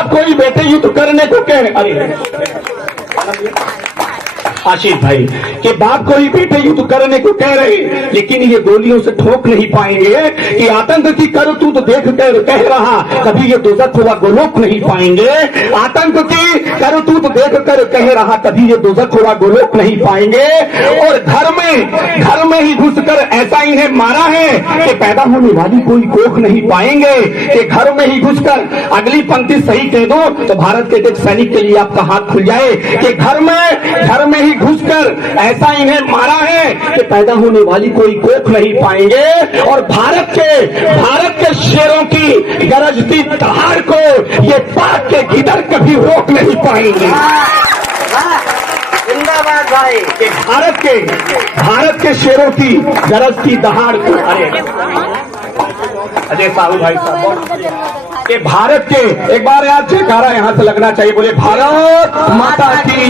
बाप कोई बेटे युद्ध करने को कह रहे, अरे आशीष भाई कि बाप को ही बेटे युद्ध करने को कह रहे, लेकिन ये गोलियों से ठोक नहीं पाएंगे कि आतंक की करतूत देख कर कह रहा कभी ये दोजख हुआ गोलोक नहीं पाएंगे। आतंक की करतूत देख कर कह रहा कभी ये दोजख हुआ गोलोक नहीं पाएंगे। और घर में ही घुसकर ऐसा इन्हें मारा है कि पैदा होने वाली कोई कोख नहीं पाएंगे। कि घर में ही घुसकर, अगली पंक्ति सही कह दो तो भारत के एक सैनिक के लिए आपका हाथ खुल जाए कि घर में ही घुसकर ऐसा इन्हें मारा है कि पैदा होने वाली कोई कोख नहीं पाएंगे। और भारत के शेरों की गरजती दहाड़ को ये पाक के गिदड़ कभी रोक नहीं पाएंगे। जिंदाबाद भाई। कि भारत के शेरों की गरजती दहाड़ को, अरे अजय साहू भाई साहब कि भारत के, एक बार यार जयकारा यहां से लगना चाहिए, बोले भारत माता की।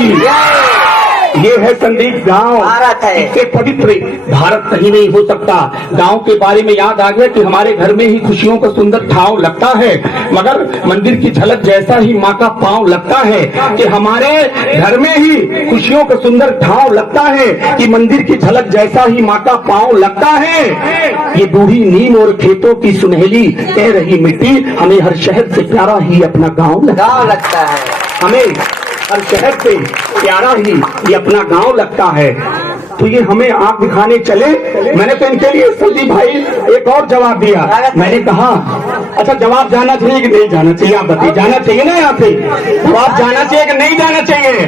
ये है संदीप गांव, भारत है, इससे पवित्र भारत कहीं नहीं हो सकता। गांव के बारे में याद आ गया कि हमारे घर में ही खुशियों का सुंदर ठाव लगता है, मगर मंदिर की झलक जैसा ही माँ का पांव लगता है। कि हमारे घर में ही खुशियों का सुंदर ठाव लगता है कि मंदिर की झलक जैसा ही माँ का पांव लगता है। ये बूढ़ी नीम और खेतों की सुनहली कह रही मिट्टी हमें हर शहर से प्यारा ही अपना गाँव लगता है। हमें हर शहर से प्यारा ही ये अपना गांव लगता है। तो ये हमें आंख दिखाने चले। मैंने तो इनके लिए संदीप भाई एक और जवाब दिया। मैंने कहा अच्छा जवाब जाना चाहिए कि नहीं जाना चाहिए, आप बताइए। जाना चाहिए ना, यहाँ पे जवाब जाना चाहिए कि नहीं जाना चाहिए?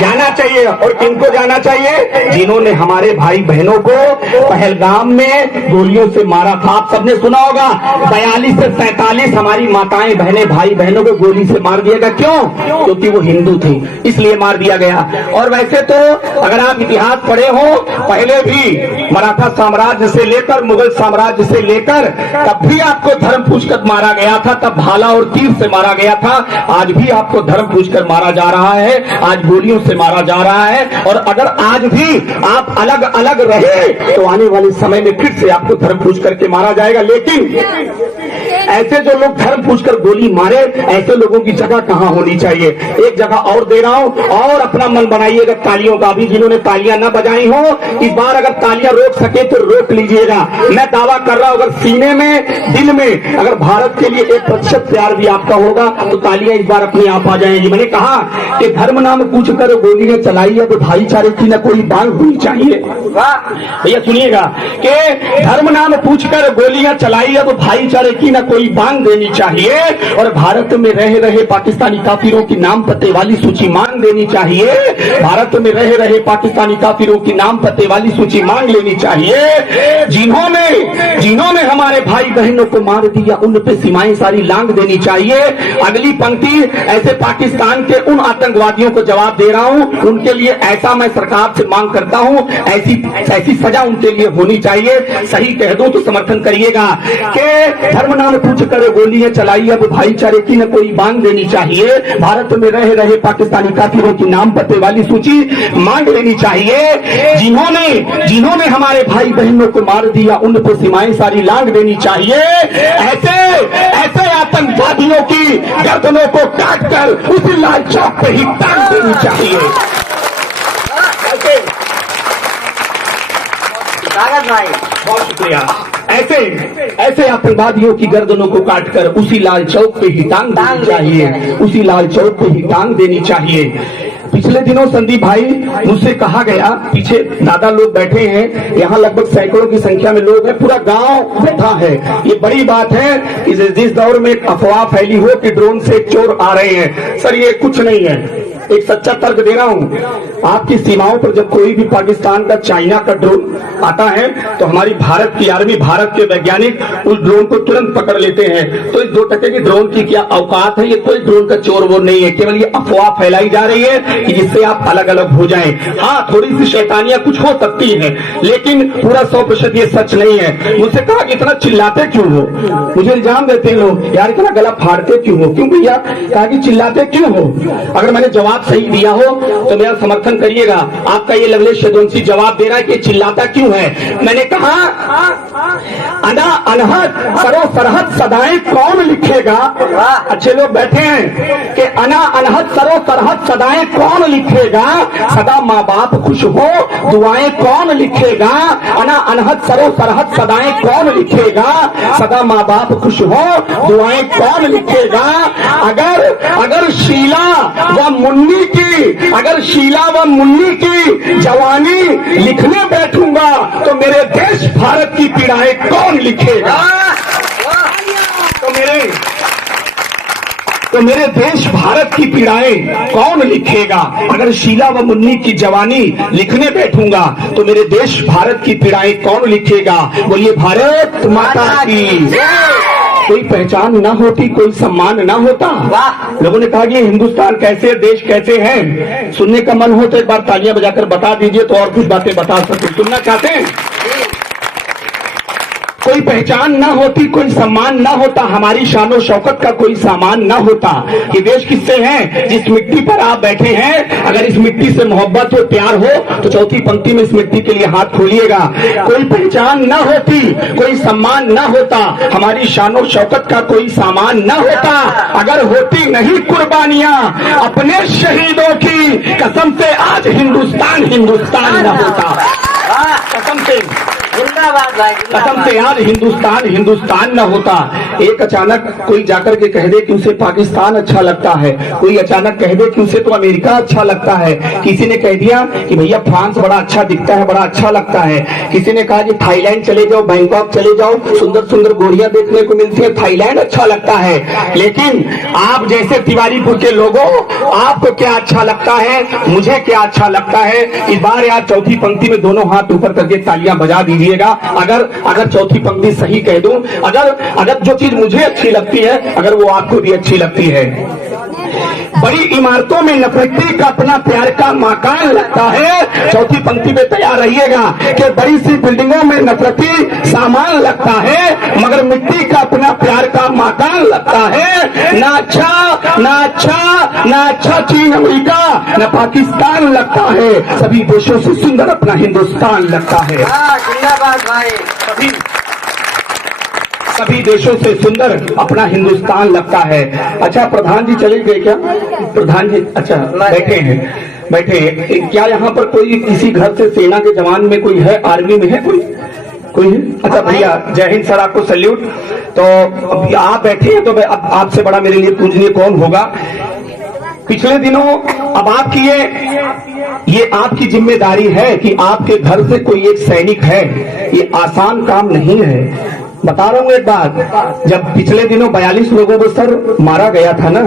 जाना चाहिए। और किनको जाना चाहिए? जिन्होंने हमारे भाई बहनों को पहलगाम में गोलियों से मारा था। आप सबने सुना होगा 42 से 47 हमारी माताएं बहनें भाई बहनों को गोली से मार दिया गया। क्यों? क्योंकि वो हिंदू थे, इसलिए मार दिया गया। और वैसे तो अगर आप इतिहास पढ़े हो, पहले भी मराठा साम्राज्य से लेकर मुगल साम्राज्य से लेकर तब भी आपको धर्म पूछकर मारा गया था, तब भाला और तीर से मारा गया था। आज भी आपको धर्म पूछकर मारा जा रहा है, आज गोलियों से मारा जा रहा है। और अगर आज भी आप अलग अलग रहे तो आने वाले समय में फिर से आपको धर्म पूछ करके मारा जाएगा। लेकिन ऐसे जो लोग धर्म पूछकर गोली मारे, ऐसे लोगों की जगह कहाँ होनी चाहिए? एक जगह और दे रहा हूं, और अपना मन बनाइएगा तालियों का। अभी जिन्होंने तालियां न बजाई हो, इस बार अगर तालियां रोक सके तो रोक लीजिएगा। मैं दावा कर रहा हूं अगर सीने में, दिल में अगर भारत के लिए 1% प्यार भी आपका होगा तो तालियां इस बार अपने आप आ जाएंगी। मैंने कहा कि धर्म नाम पूछकर गोलियां चलाई है तो भाईचारे की न कोई बांध होनी चाहिए। भैया सुनिएगा कि धर्म नाम पूछकर गोलियां चलाई है तो भाईचारे की न कोई बांध देनी चाहिए। और भारत में रह रहे पाकिस्तानी काफिरों की नाम पते वाली सूची मांग देनी चाहिए। भारत में रह रहे पाकिस्तानी काफिरों की नाम पते वाली सूची मांग लेनी चाहिए। जिन्होंने हमारे भाई बहनों को मार दिया उन पे सीमाएं सारी लांग देनी चाहिए। अगली पंक्ति ऐसे पाकिस्तान के उन आतंकवादियों को जवाब दे रहा हूं, उनके लिए ऐसा मैं सरकार से मांग करता हूं, ऐसी सजा उनके लिए होनी चाहिए। सही कह दूं तो समर्थन करिएगा कि धर्म नाम पूछकर गोलियां चलाई अब भाईचारे की न कोई बांध देनी चाहिए। भारत में रह रहे पाकिस्तानी काफिरों की नाम पते वाली सूची मांग लेनी चाहिए। जिन्होंने हमारे भाई बहनों को मार दिया उन पर सीमाएं सारी लांग देनी चाहिए। ऐसे आतंकवादियों की गर्दनों को काटकर उसी लाल चौक पे ही टांग देनी चाहिए। भाई बहुत शुक्रिया। ऐसे आतंकवादियों की गर्दनों को काटकर उसी लाल चौक पे ही टांग देनी चाहिए, उसी लाल चौक पे ही टांग देनी चाहिए। पिछले दिनों संदीप भाई मुझसे कहा गया, पीछे दादा लोग बैठे हैं, यहाँ लगभग सैकड़ों की संख्या में लोग हैं, पूरा गांव बैठा है। ये बड़ी बात है जिस दौर में एक अफवाह फैली हो कि ड्रोन से चोर आ रहे हैं। सर ये कुछ नहीं है, एक सच्चा तर्क दे रहा हूं। आपकी सीमाओं पर जब कोई भी पाकिस्तान का, चाइना का ड्रोन आता है तो हमारी भारत की आर्मी, भारत के वैज्ञानिक उस ड्रोन को तुरंत पकड़ लेते हैं। तो इस 2 टके की ड्रोन की क्या औकात है? ये कोई ड्रोन का चोर वो नहीं है, केवल ये अफवाह फैलाई जा रही है कि जिससे आप अलग अलग हो जाएं। हाँ, थोड़ी सी शैतानियां कुछ हो सकती है, लेकिन पूरा 100% ये सच नहीं है। मुझसे कहा कि इतना चिल्लाते क्यों हो? मुझे इल्जाम देते हैं लोग, यार इतना गला फाड़ते क्यों हो? क्यों भैया? कहा कि चिल्लाते क्यों हो? अगर मैंने जवाब सही दिया हो तो मेरा समर्थन खत्म करिएगा। आपका ये लवलेश यदुवंशी जवाब दे रहा है कि चिल्लाता क्यों है। मैंने कहा अना अनहद सरो सरहद सदाएं कौन लिखेगा। अच्छे लोग बैठे हैं कि अना अनहद सरो सरहद सदाएं कौन लिखेगा। सदा माँ बाप खुश हो दुआएं कौन लिखेगा। अना अनहद सरो सरहद सदाएं कौन लिखेगा। सदा माँ बाप खुश हो दुआएं कौन लिखेगा। अगर शीला व मुन्नी की जवानी लिखने बैठूंगा तो मेरे देश भारत की पीड़ाएं कौन लिखेगा। तो मेरे देश भारत की पीड़ाएं कौन लिखेगा। अगर शीला व मुन्नी की जवानी लिखने बैठूंगा तो मेरे देश भारत की पीड़ाएं कौन लिखेगा। बोलिए भारत माता की। कोई पहचान ना होती, कोई सम्मान ना होता। लोगों ने कहा कि हिंदुस्तान कैसे, देश कैसे है। सुनने का मन हो तो एक बार तालियां बजाकर बता दीजिए तो और कुछ बातें बता सकते। सुनना चाहते हैं। कोई पहचान ना होती, कोई सम्मान ना होता, हमारी शानो शौकत का कोई सामान ना होता। ये देश किससे है? जिस मिट्टी पर आप बैठे हैं। अगर इस मिट्टी से मोहब्बत हो, प्यार हो तो चौथी पंक्ति में इस मिट्टी के लिए हाथ खोलिएगा। कोई पहचान ना होती, कोई सम्मान ना होता, हमारी शानो शौकत का कोई सामान ना होता। अगर होती नहीं कुर्बानियां अपने शहीदों की, कसम से आज हिंदुस्तान न होता। कसम से, जिंदाबाद भाई, कसम से आज हिंदुस्तान न होता। एक अचानक कोई जाकर के कह दे कि उसे पाकिस्तान अच्छा लगता है, कोई अचानक कह दे कि उसे तो अमेरिका अच्छा लगता है, किसी ने कह दिया कि भैया फ्रांस बड़ा अच्छा दिखता है, बड़ा अच्छा लगता है, किसी ने कहा कि थाईलैंड चले जाओ, बैंकॉक चले जाओ, सुंदर सुंदर गोरियां देखने को मिलती है, थाईलैंड अच्छा लगता है। लेकिन आप जैसे तिवारीपुर के लोगों, आपको क्या अच्छा लगता है, मुझे क्या अच्छा लगता है। इस बार यार चौथी पंक्ति में दोनों हाथ ऊपर करके तालियां बजा दीजिएगा। अगर चौथी पंक्ति सही कह दूं, अगर जो चीज मुझे अच्छी लगती है, अगर वो आपको भी अच्छी लगती है। बड़ी इमारतों में नफरती का अपना प्यार का मकान लगता है। चौथी पंक्ति में तैयार रहिएगा कि बड़ी सी बिल्डिंगों में नफरती सामान लगता है, मगर मिट्टी का अपना प्यार का मकान लगता है। ना अच्छा चीन अमेरिका न पाकिस्तान लगता है, सभी देशों से सुंदर अपना हिंदुस्तान लगता है। जिंदाबाद भाई। सभी देशों से सुंदर अपना हिंदुस्तान लगता है। अच्छा प्रधान जी चले गए क्या? प्रधान जी अच्छा बैठे हैं। क्या यहाँ पर कोई किसी घर से सेना के जवान में कोई है, आर्मी में है कोई है? अच्छा भैया जय हिंद सर, आपको सैल्यूट। तो अब आप बैठे हैं तो अब आपसे बड़ा मेरे लिए पूजनीय कौन होगा। पिछले दिनों अब आपकी ये आपकी जिम्मेदारी है कि आपके घर से कोई एक सैनिक है। ये आसान काम नहीं है। बता रहा हूं एक बात, जब पिछले दिनों 42 लोगों को सर मारा गया था ना,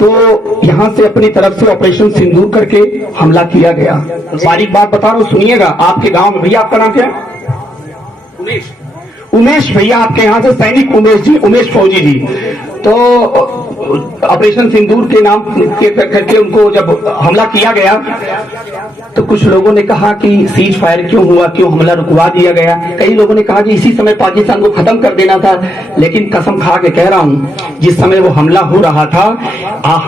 तो यहां से अपनी तरफ से ऑपरेशन सिंदूर करके हमला किया गया। बारीक बात बता रहा हूं, सुनिएगा। आपके गांव में, भैया आपका नाम क्या है? उमेश भैया, आपके यहाँ से सैनिक उमेश फौजी जी। तो ऑपरेशन सिंदूर के नाम करके उनको जब हमला किया गया तो कुछ लोगों ने कहा कि सीज फायर क्यों हुआ, क्यों हमला रुकवा दिया गया। कई लोगों ने कहा कि इसी समय पाकिस्तान को खत्म कर देना था। लेकिन कसम खा के कह रहा हूं, जिस समय वो हमला हो रहा था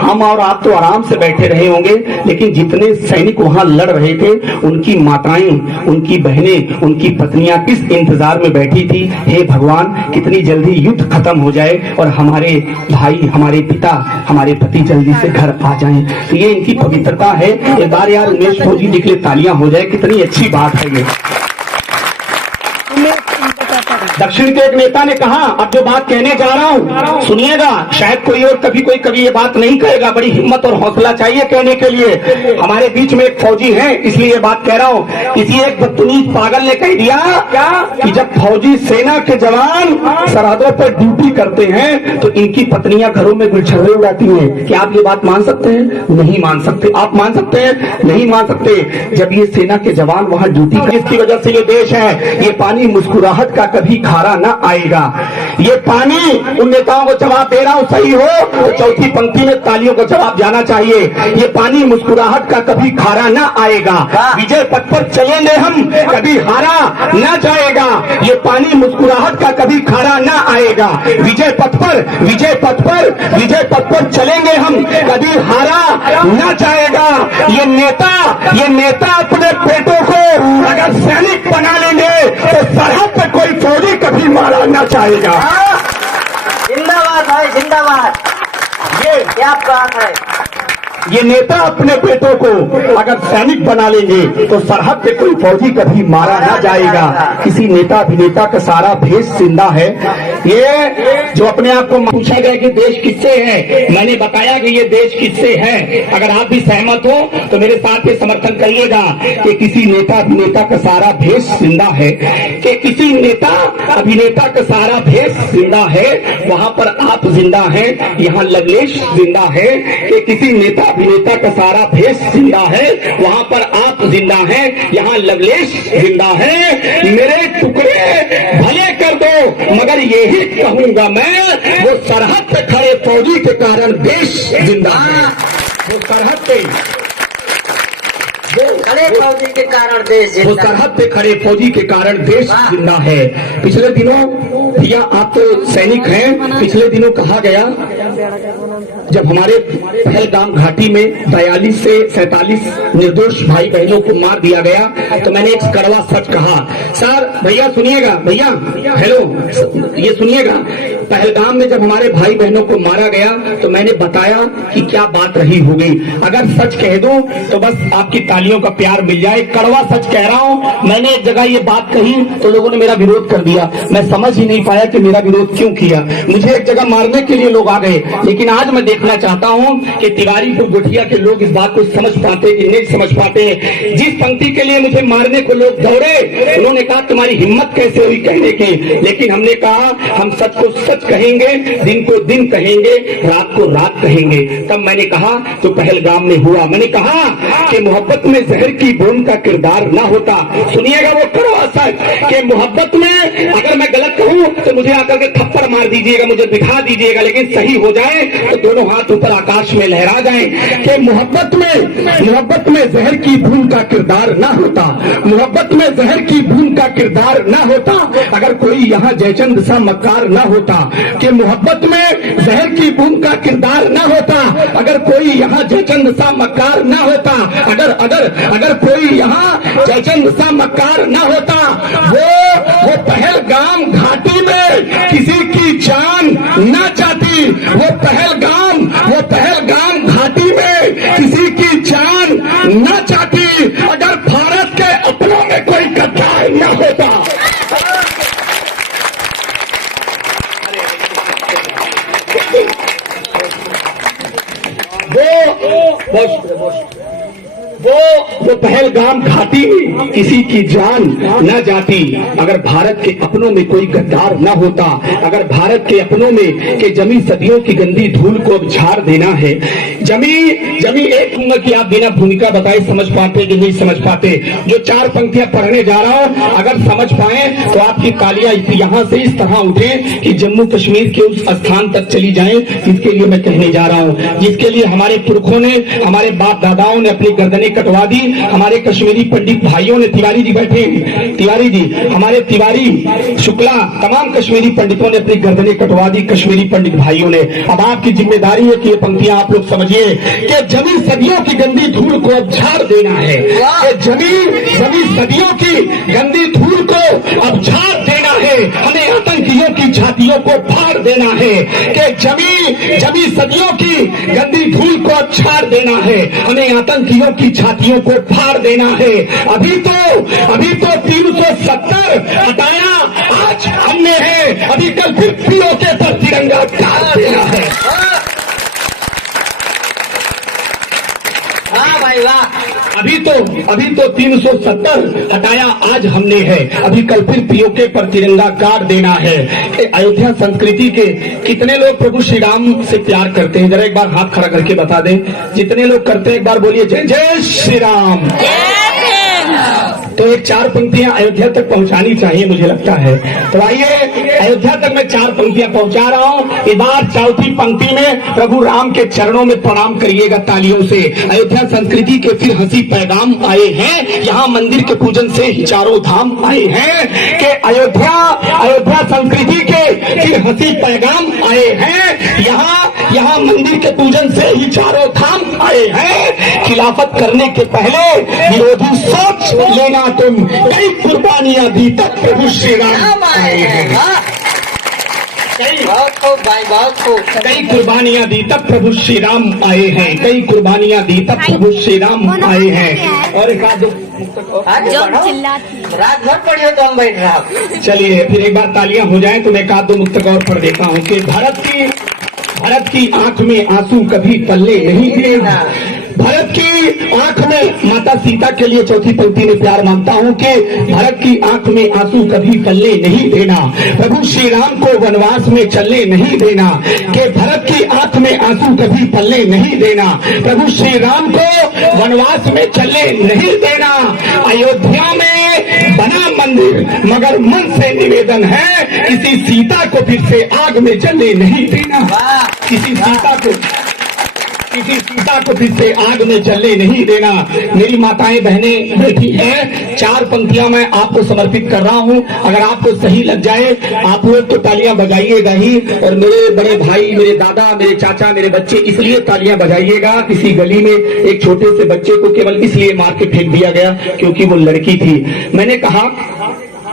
हम और आप तो आराम से बैठे रहे होंगे, लेकिन जितने सैनिक वहां लड़ रहे थे उनकी माताएं, उनकी बहनें, उनकी पत्नियां इस इंतजार में बैठी थी, हे भगवान कितनी जल्दी युद्ध खत्म हो जाए और हमारे भाई, हमारे पिता, हमारे पति जल्दी से घर आ जाएं। तो ये इनकी पवित्रता है। एक बार यार उमेश फौजी जी के लिए तालियां हो जाए, कितनी अच्छी बात है ये। दक्षिण के एक नेता ने कहा, अब जो बात कहने जा रहा हूं सुनिएगा, शायद कोई और कभी ये बात नहीं कहेगा। बड़ी हिम्मत और हौसला चाहिए कहने के लिए। हमारे बीच में एक फौजी है इसलिए ये बात कह रहा हूं। किसी एक बदतमीज पागल ने कह दिया कि जब फौजी सेना के जवान सरहदों पर ड्यूटी करते हैं तो इनकी पत्नियां घरों में गुलछर्रे उड़ाती हैं। क्या आप ये बात मान सकते हैं? नहीं मान सकते। आप मान सकते हैं? नहीं मान सकते। जब ये सेना के जवान वहां ड्यूटी, जिसकी वजह से ये देश है, ये पानी मुस्कुराहट का कभी खारा न आएगा। ये पानी उन नेताओं को जवाब दे रहा हूं, सही हो तो चौथी पंक्ति में तालियों को जवाब जाना चाहिए। ये पानी मुस्कुराहट का कभी खारा न आएगा, विजय पथ पर चलेंगे हम, कभी हारा न जाएगा। ये पानी मुस्कुराहट का कभी खारा न आएगा, विजय पथ पर, विजय पथ पर, विजय पथ पर चलेंगे हम, कभी हारा न जाएगा। ये नेता अपने बेटों को अगर सैनिक बना लेंगे तो सरहद पे कोई फौजी कभी मारा न जाएगा। जिंदाबाद भाई जिंदाबाद। ये क्या बात है। ये नेता अपने बेटों को अगर सैनिक बना लेंगे तो सरहद पे कोई फौजी कभी मारा ना जाएगा। किसी नेता अभिनेता का सारा भेष जिंदा है। ये जो अपने आप को पूछा गया कि देश किससे है, मैंने बताया कि ये देश किससे है। अगर आप भी सहमत हो तो मेरे साथ ये समर्थन करिएगा कि किसी नेता अभिनेता का सारा भेष जिंदा है, कि किसी नेता अभिनेता का सारा भेष जिंदा है, वहां पर आप जिंदा हैं, यहाँ लवलेश जिंदा है। कि किसी नेता अभिनेता का सारा भेष जिंदा है, वहां पर आप जिंदा हैं, यहाँ लवलेश जिंदा है। मेरे टुकड़े भले कर दो मगर यही कहूंगा मैं, वो सरहद पे खड़े फौजी के कारण देश जिंदा है। वो सरहद पे खड़े फौजी के कारण देश वो जिंदा है। सरहद पे खड़े फौजी के कारण देश जिंदा है। पिछले दिनों भैया आप तो सैनिक हैं, पिछले दिनों कहा गया जब हमारे पहलगाम घाटी में 42 से 47 निर्दोष भाई बहनों को मार दिया गया तो मैंने एक कड़वा सच कहा। सर भैया सुनिएगा, भैया हेलो ये सुनिएगा, पहलगाम में जब हमारे भाई बहनों को मारा गया तो मैंने बताया कि क्या बात रही होगी। अगर सच कह दूं तो बस आपकी तालियों का प्यार मिल जाए। कड़वा सच कह रहा हूं। मैंने एक जगह ये बात कही तो लोगों ने मेरा विरोध कर दिया। मैं समझ ही नहीं पाया कि मेरा विरोध क्यों किया। मुझे एक जगह मारने के लिए लोग आ गए, लेकिन आज मैं देखना चाहता हूं कि तिवारीपुर गुठिया के लोग इस बात को समझ पाते कि नहीं समझ पाते। जिस पंक्ति के लिए मुझे मारने को लोग दौड़े, उन्होंने कहा तुम्हारी हिम्मत कैसे हुई कहने की, लेकिन हमने कहा हम सच को सच कहेंगे, दिन को दिन कहेंगे, रात को रात कहेंगे। तब मैंने कहा तो पहलगाम में हुआ। मैंने कहा कि मोहब्बत में जहर की बूंद का किरदार ना होता। सुनिएगा वो कड़वा सच कि मोहब्बत में अगर मैं गलत कहूं तो मुझे आकर के थप्पड़ मार दीजिएगा, मुझे बिठा दीजिएगा, लेकिन सही हो जाए तो दोनों हाथ ऊपर आकाश में लहरा जाएं कि मोहब्बत में जहर की बूंद का किरदार ना होता, मोहब्बत में जहर की बूंद का किरदार ना होता, अगर कोई यहाँ जयचंद सा मक्कार ना होता। कि मोहब्बत में जहर की बूंद का किरदार ना होता, अगर कोई यहाँ जयचंद सा मक्कार ना होता, अगर कोई यहाँ जयचंद सा मक्कार ना होता। वो पहलगाम घाटी में किसी की जान ना जाती, वो पहलगाम घाटी में किसी की जान न जाती, अगर भारत के अपनों में कोई गद्दार न होता। वो पहलगाम घाटी में किसी की जान न जाती, अगर भारत के अपनों में कोई गद्दार न होता, अगर भारत के अपनों में के जमी सदियों की गंदी धूल को अब झाड़ देना है। जमी एक दूंगा कि आप बिना भूमिका बताए समझ पाते कि नहीं समझ पाते। जो 4 पंक्तियां पढ़ने जा रहा हूं अगर समझ पाए तो आपकी तालियां यहां से इस तरह उठे कि जम्मू कश्मीर के उस स्थान तक चली जाएं जिसके लिए मैं कहने जा रहा हूं, जिसके लिए हमारे पुरखों ने, हमारे बाप दादाओं ने अपनी गर्दनें कटवा दी। हमारे कश्मीरी पंडित भाइयों ने, तिवारी जी बैठे, तिवारी जी, हमारे तिवारी शुक्ला, तमाम कश्मीरी पंडितों ने अपनी गर्दनें कटवा दी, कश्मीरी पंडित भाइयों ने। अब आपकी जिम्मेदारी है कि ये पंक्तियां आप लोग समझिए कि जमी सदियों की गंदी धूल को अब झाड़ देना है, कि जमी सदियों की गंदी धूल को अब झाड़ देना है, हमें आतंकियों की छातियों को फाड़ देना है, कि जमी सदियों की गंदी धूल को अब झाड़ देना है, हमें आतंकियों की छातियों को फाड़ देना है। अभी तो 370 हटाया आज हमने है, अभी कल फिर पीओके पर तिरंगा गाड़ देना है। वाह भाई वाह। अभी तो 370 हटाया आज हमने है, अभी कल फिर पीओके पर तिरंगा गाड़ देना है। अयोध्या संस्कृति के कितने लोग प्रभु श्री राम से प्यार करते हैं? जरा एक बार हाथ खड़ा करके बता दें। जितने लोग करते हैं एक बार बोलिए जय जय श्री राम। तो एक 4 पंक्तियां अयोध्या तक पहुंचानी चाहिए मुझे लगता है। तो आइए अयोध्या तक मैं 4 पंक्तियां पहुंचा रहा हूं। इस बार चौथी पंक्ति में प्रभु राम के चरणों में प्रणाम करिएगा तालियों से। अयोध्या संस्कृति के फिर हंसी पैगाम आए हैं, यहाँ मंदिर के पूजन से ही चारों धाम आए हैं कि अयोध्या संस्कृति के फिर हंसी पैगाम आए हैं, यहाँ मंदिर के पूजन से ही चारों धाम आए हैं। खिलाफत करने के पहले विरोधी सोच लेना तुम, कई कुर्बानियां दी तक प्रभु श्री राम आए हैं। बहुत खूब भाई, बहुत खूब। कई कुर्बानियां दी तब प्रभु श्री राम आए हैं, कई कुर्बानियां दी तब प्रभु श्री राम आए हैं। और एक आध रात भर पढ़ियो तो हम बैठ रहा। चलिए फिर एक बार तालियां हो जाएं तो मैं एक आध 2 मुक्तक और पढ़ देता हूं कि भरत की आंख में आंसू कभी पल्ले नहीं थे। भरत की आंख में, माता सीता के लिए चौथी पंक्ति में प्यार मांगता हूं कि भरत की आंख में आंसू कभी पल्ले नहीं देना, प्रभु श्री राम को वनवास में चलने नहीं देना। कि भरत की आंख में आंसू कभी पल्ले नहीं देना, प्रभु श्री राम को वनवास में चलने नहीं देना। अयोध्या में बना मंदिर मगर मन से निवेदन है, किसी सीता को फिर से आग में जलने नहीं देना। किसी सीता को फिर से आग में जलने नहीं देना। मेरी माताएं बहनें बैठी हैं, 4 पंक्तियां मैं आपको समर्पित कर रहा हूं। अगर आपको सही लग जाए आप लोग तो तालियां बजाइएगा ही, और मेरे बड़े भाई, मेरे दादा, मेरे चाचा, मेरे बच्चे इसलिए तालियां बजाइएगा। किसी गली में एक छोटे से बच्चे को केवल इसलिए मार के फेंक दिया गया क्योंकि वो लड़की थी। मैंने कहा,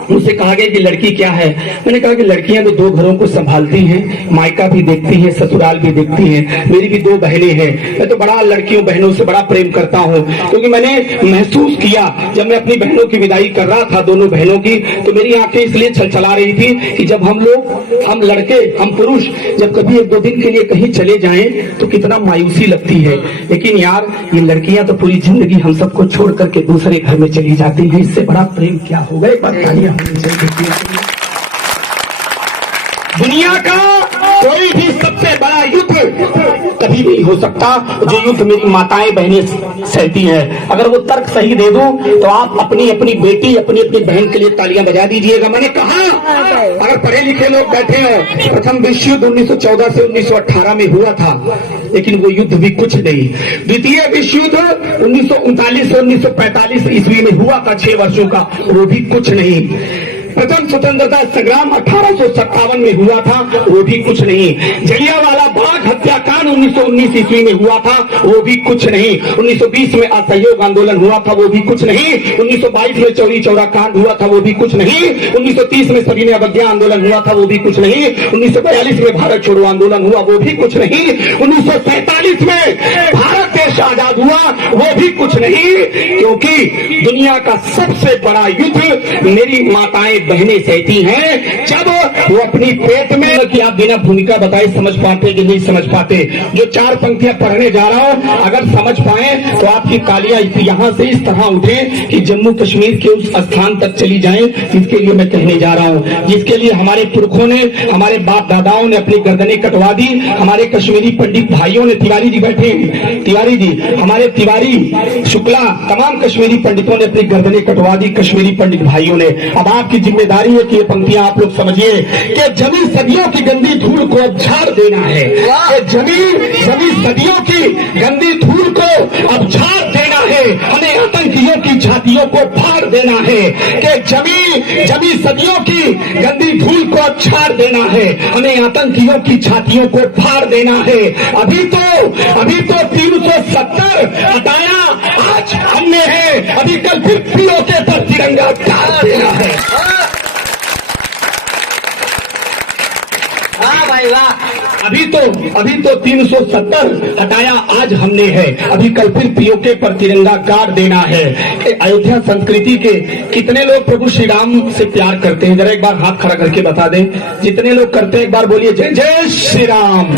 मुझसे कहा गया कि लड़की क्या है। मैंने कहा कि लड़कियां तो 2 घरों को संभालती हैं, मायका भी देखती हैं, ससुराल भी देखती हैं। मेरी भी 2 बहनें हैं। मैं तो बड़ा लड़कियों बहनों से बड़ा प्रेम करता हूं, क्योंकि मैंने महसूस किया जब मैं अपनी बहनों की विदाई कर रहा था, दोनों बहनों की, तो मेरी आंखें इसलिए छलछला रही थी कि जब हम लड़के, हम पुरुष जब कभी 1-2 दिन के लिए कहीं चले जाएं तो कितना मायूसी लगती है। लेकिन यार ये लड़कियां तो पूरी जिंदगी हम सबको छोड़ करके दूसरे घर में चली जाती हैं, इससे बड़ा प्रेम क्या होगा। एक बात तालियां होनी चाहिए। दुनिया का कोई भी सबसे बड़ा युद्ध कभी नहीं हो सकता जो युद्ध मेरी माताएं बहनें सहती हैं। अगर वो तर्क सही दे दूं तो आप अपनी अपनी बेटी, अपनी अपनी बहन के लिए तालियां बजा दीजिएगा। मैंने कहा अगर पढ़े लिखे लोग बैठे हो, प्रथम विश्व युद्ध 1914 से 1918 में हुआ था, लेकिन वो युद्ध भी कुछ नहीं। द्वितीय विश्व युद्ध 1939 से 1945 ईस्वी में हुआ था, 6 वर्षों का, वो भी कुछ नहीं। प्रथम स्वतंत्रता संग्राम 1857 में हुआ था, वो भी कुछ नहीं। जलियांवाला बाग हत्याकांड 1919 ईस्वी में हुआ था, वो भी कुछ नहीं। 1920 में असहयोग आंदोलन हुआ था, वो भी कुछ नहीं। 1922 में चौरी चौरा कांड हुआ था, वो भी कुछ नहीं। 1930 में सविनय अवज्ञा आंदोलन हुआ था, वो भी कुछ नहीं। 1942 में भारत छोड़ो आंदोलन हुआ, वो भी कुछ नहीं। 1947 में भारत देश आजाद हुआ, वो भी कुछ नहीं। क्योंकि दुनिया का सबसे बड़ा युद्ध मेरी माताएं बहनें सहती हैं जब वो अपनी पेट में, कि आप बिना भूमिका बताए समझ पाते कि नहीं समझ पाते। जो 4 पंक्तियां पढ़ने जा रहा हूं, अगर समझ पाए तो आपकी तालियां यहां से इस तरह उठे कि जम्मू कश्मीर के उस स्थान तक चली जाएं जिसके लिए मैं कहने जा रहा हूं, जिसके लिए हमारे पुरखों ने, हमारे बाप दादाओं ने अपनी गर्दनें कटवा दी। हमारे कश्मीरी पंडित भाइयों ने, तिवारी जी बैठे, तिवारी जी, हमारे तिवारी, शुक्ला, तमाम कश्मीरी पंडितों ने अपनी गर्दनें कटवा दी, कश्मीरी पंडित भाइयों ने। अब आपकी जिम्मेदारी है कि ये पंक्तियां आप लोग समझिए कि जमी सदियों की गंदी धूल को अब झाड़ देना है। कि जमी सदियों की गंदी धूल को अब झाड़ देना है। हमें आतंकियों की छातियों को फाड़ देना है। कि जमी सदियों की गंदी धूल को अब झाड़ देना है। हमें आतंकियों की छातियों को फाड़ देना है। अभी तो 370 हटाया आज हमने है, अभी कल फिर पीओके पर तिरंगा गाड़ देना है। हाँ भाई वाह। अभी तो 370 हटाया आज हमने है, अभी कल फिर पीओके पर तिरंगा गाड़ देना है। अयोध्या संस्कृति के कितने लोग प्रभु श्री राम से प्यार करते हैं? जरा एक बार हाथ खड़ा करके बता दें। जितने लोग करते हैं एक बार बोलिए जय जय श्री राम।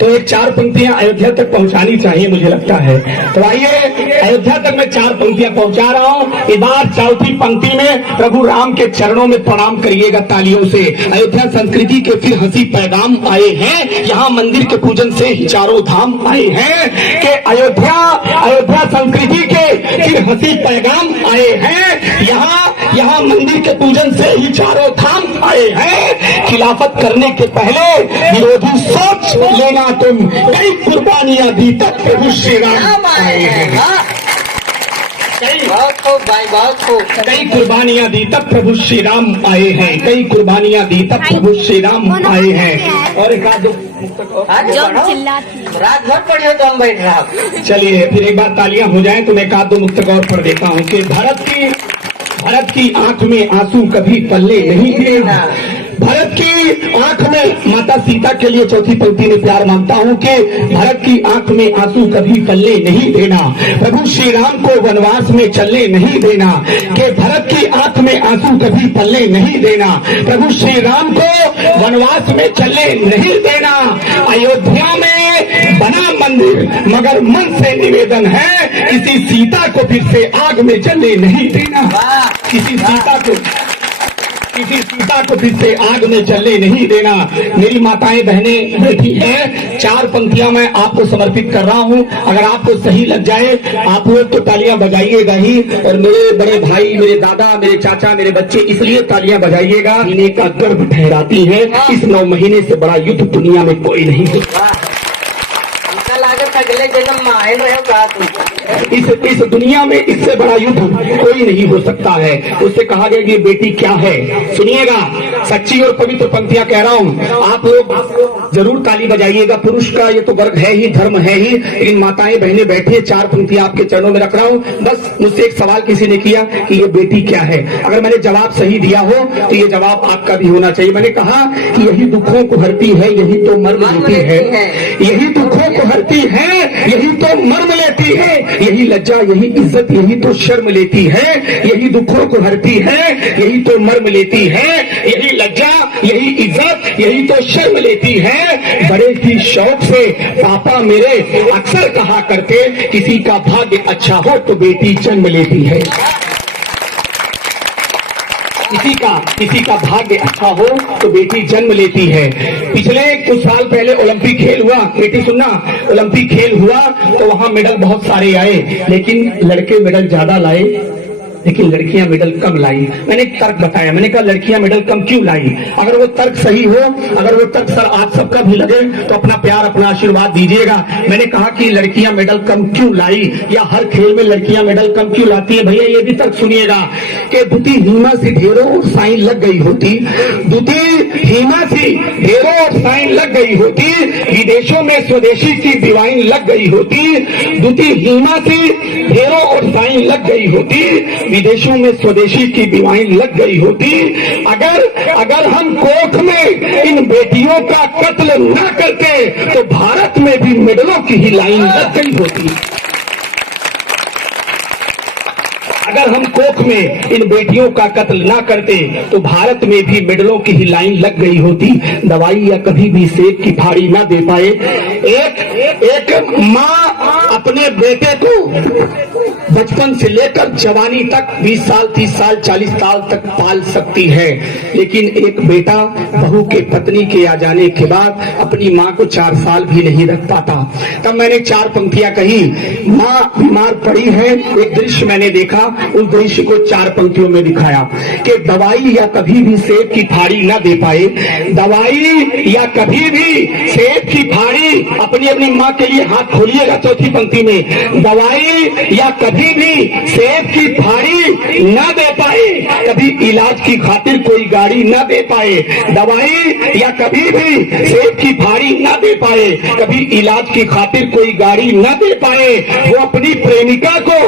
तो एक 4 पंक्तियां अयोध्या तक पहुंचानी चाहिए मुझे लगता है। तो आइए अयोध्या तक मैं 4 पंक्तियां पहुंचा रहा हूं। इस बार चौथी पंक्ति में प्रभु राम के चरणों में प्रणाम करिएगा तालियों से। अयोध्या संस्कृति के फिर हंसी पैगाम आए हैं, यहाँ मंदिर के पूजन से ही चारों धाम आए हैं। कि अयोध्या संस्कृति के फिर हंसी पैगाम आए हैं, यहाँ मंदिर के पूजन से ही चारों धाम आए हैं। खिलाफत करने के पहले विरोधी सोच लेना तुम, कई कुर्बानियां दी तक प्रभु श्री राम आए हैं। बहुत खूब भाई, बहुत खूब। कई कुर्बानियां दी तब प्रभु श्री राम आए हैं, कई कुर्बानियां दी तब प्रभु श्री राम आए हैं। और एक आध रात भर पढ़ियो तो हम बैठ रहा। चलिए फिर एक बार तालियां हो जाएं तो मैं एक आध दो मुक्तक और पढ़ देता हूँ कि भरत की आंख में आंसू कभी पल्ले नहीं थे। भरत की आंख में, माता सीता के लिए चौथी पंक्ति में प्यार मांगता हूँ कि भरत की आंख में आंसू कभी पल्ले नहीं देना, प्रभु श्री राम को वनवास में चलने नहीं देना। कि भरत की आंख में आंसू कभी पल्ले नहीं देना, प्रभु श्री राम को वनवास में चलने नहीं देना। अयोध्या में बना मंदिर मगर मन से निवेदन है, किसी सीता को फिर से आग में जलने नहीं देना। किसी सीता को फिर से आग में जलने नहीं देना। मेरी माताएं बहनें बैठी हैं, 4 पंक्तियां मैं आपको समर्पित कर रहा हूं। अगर आपको सही लग जाए आप लोग तो तालियां बजाइएगा ही, और मेरे बड़े भाई, मेरे दादा, मेरे चाचा, मेरे बच्चे इसलिए तालियां बजाइएगा, महीने का गर्भ ठहराती है। इस 9 महीने से बड़ा युद्ध दुनिया में कोई नहीं है। अगले जन्म में आए रहे इस दुनिया में इससे बड़ा युद्ध कोई नहीं हो सकता है। उससे कहा गया कि बेटी क्या है। सुनिएगा, सच्ची और पवित्र पंक्तियां कह रहा हूं, आप लोग जरूर ताली बजाइएगा। पुरुष का ये तो वर्ग है ही, धर्म है ही, लेकिन माताएं बहनें बैठी, 4 पंक्तियां आपके चरणों में रख रहा हूं। बस मुझसे एक सवाल किसी ने किया कि ये बेटी क्या है। अगर मैंने जवाब सही दिया हो तो ये जवाब आपका भी होना चाहिए। मैंने कहा कि यही दुखों को हरती है, यही तो मर्म लेती है, यही दुखों को हरती है, यही तो मर्म लेती है, यही लज्जा, यही इज्जत, यही तो शर्म लेती है। यही दुखों को हरती है, यही तो मर्म लेती है, यही लज्जा, यही इज्जत, यही तो शर्म लेती है। बड़े ही शौक से पापा मेरे अक्सर कहा करते, किसी का भाग्य अच्छा हो तो बेटी जन्म लेती है। किसी का भाग्य अच्छा हो तो बेटी जन्म लेती है। पिछले कुछ साल पहले ओलंपिक खेल हुआ, बेटी सुनना, ओलंपिक खेल हुआ तो वहां मेडल बहुत सारे आए, लेकिन लड़के मेडल ज्यादा लाए, लेकिन लड़कियां मेडल कम लाई। मैंने एक तर्क बताया, मैंने कहा लड़कियां मेडल कम क्यों लाई। अगर वो तर्क सही हो, अगर वो तर्क सर आप सबका भी लगे तो अपना प्यार, अपना आशीर्वाद दीजिएगा। मैंने कहा कि लड़कियां मेडल कम क्यों लाई, या हर खेल में लड़कियां मेडल कम क्यों लाती है। भैया ये भी तर्क सुनिएगा कि दुती हीमा से ढेरों साइन लग गई होती, दुती हीमा से ढेरों और साइन लग गई होती, विदेशों में स्वदेशी की डिवाइन लग गई होती। दुती हीमा से ढेरों और साइन लग गई होती, विदेशों में स्वदेशी की डिवाइन लग गई होती। अगर हम कोख में इन बेटियों का कत्ल न करते तो भारत में भी मेडलों की ही लाइन लग गई होती। अगर हम कोख में इन बेटियों का कत्ल ना करते तो भारत में भी मेडलों की ही लाइन लग गई होती। दवाई या कभी भी सेब की फाड़ी ना दे पाए। एक माँ अपने बेटे को बचपन से लेकर जवानी तक 20 साल, 30 साल, 40 साल तक पाल सकती है, लेकिन एक बेटा बहू के पत्नी के आ जाने के बाद अपनी माँ को 4 साल भी नहीं रख पाता। तब मैंने 4 पंक्तियां कही, माँ बीमार पड़ी है। एक दृश्य मैंने देखा, उस दृश्य को 4 पंक्तियों में दिखाया कि दवाई या कभी भी सेब की फाड़ी न दे पाए, दवाई या कभी भी सेब की फाड़ी, अपनी माँ के लिए हाथ खोलिएगा चौथी पंक्ति में, दवाई या कभी भी सेब की फाड़ी न दे पाए, कभी इलाज की खातिर कोई गाड़ी न दे पाए, दवाई या कभी भी सेब की फाड़ी न दे पाए, कभी इलाज की खातिर कोई गाड़ी न दे पाए। वो अपनी प्रेमिका को